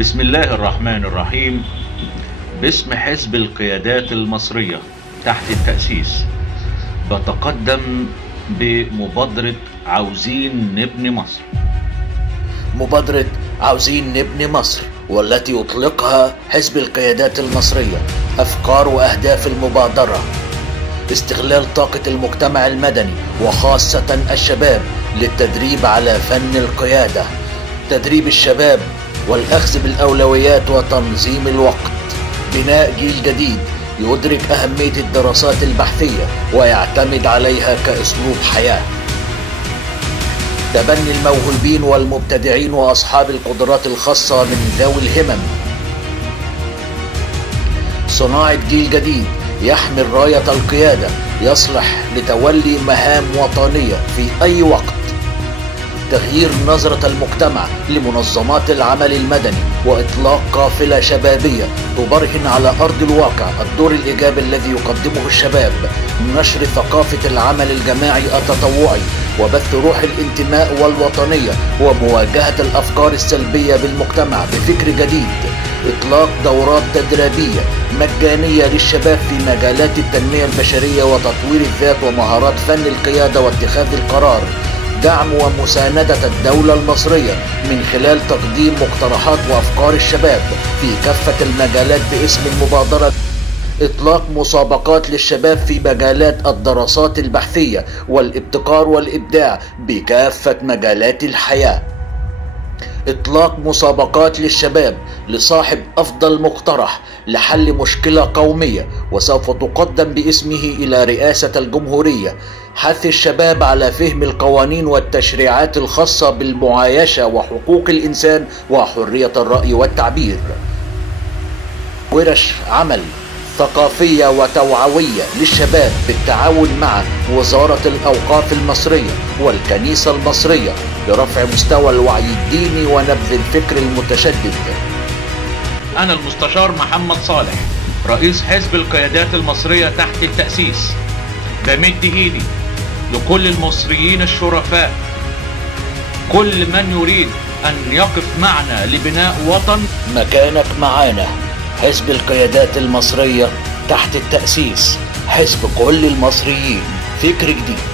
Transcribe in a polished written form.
بسم الله الرحمن الرحيم. باسم حزب القيادات المصرية تحت التأسيس بتقدم بمبادرة عاوزين نبني مصر. مبادرة عاوزين نبني مصر، والتي يطلقها حزب القيادات المصرية. أفكار وأهداف المبادرة: استغلال طاقة المجتمع المدني وخاصة الشباب للتدريب على فن القيادة، تدريب الشباب والأخذ بالأولويات وتنظيم الوقت، بناء جيل جديد يدرك أهمية الدراسات البحثية ويعتمد عليها كأسلوب حياة، تبني الموهوبين والمبتدعين وأصحاب القدرات الخاصة من ذوي الهمم، صناعة جيل جديد يحمل راية القيادة يصلح لتولي مهام وطنية في أي وقت، تغيير نظرة المجتمع لمنظمات العمل المدني وإطلاق قافلة شبابية تبرهن على أرض الواقع الدور الإيجابي الذي يقدمه الشباب، نشر ثقافة العمل الجماعي التطوعي وبث روح الانتماء والوطنية ومواجهة الأفكار السلبية بالمجتمع بفكر جديد، إطلاق دورات تدريبية مجانية للشباب في مجالات التنمية البشرية وتطوير الذات ومهارات فن القيادة واتخاذ القرار، دعم ومساندة الدولة المصرية من خلال تقديم مقترحات وأفكار الشباب في كافة المجالات باسم المبادرة، إطلاق مسابقات للشباب في مجالات الدراسات البحثية والابتكار والإبداع بكافة مجالات الحياة، إطلاق مسابقات للشباب لصاحب أفضل مقترح لحل مشكلة قومية وسوف تقدم باسمه إلى رئاسة الجمهورية، حث الشباب على فهم القوانين والتشريعات الخاصة بالمعايشة وحقوق الإنسان وحرية الرأي والتعبير، ورش عمل ثقافية وتوعوية للشباب بالتعاون مع وزارة الأوقاف المصرية والكنيسة المصرية لرفع مستوى الوعي الديني ونبذ الفكر المتشدد. أنا المستشار محمد صالح، رئيس حزب القيادات المصرية تحت التأسيس، بمد إيدي لكل المصريين الشرفاء، كل من يريد أن يقف معنا لبناء وطن. مكانك معانا، حزب القيادات المصرية تحت التأسيس، حزب كل المصريين، فكر جديد.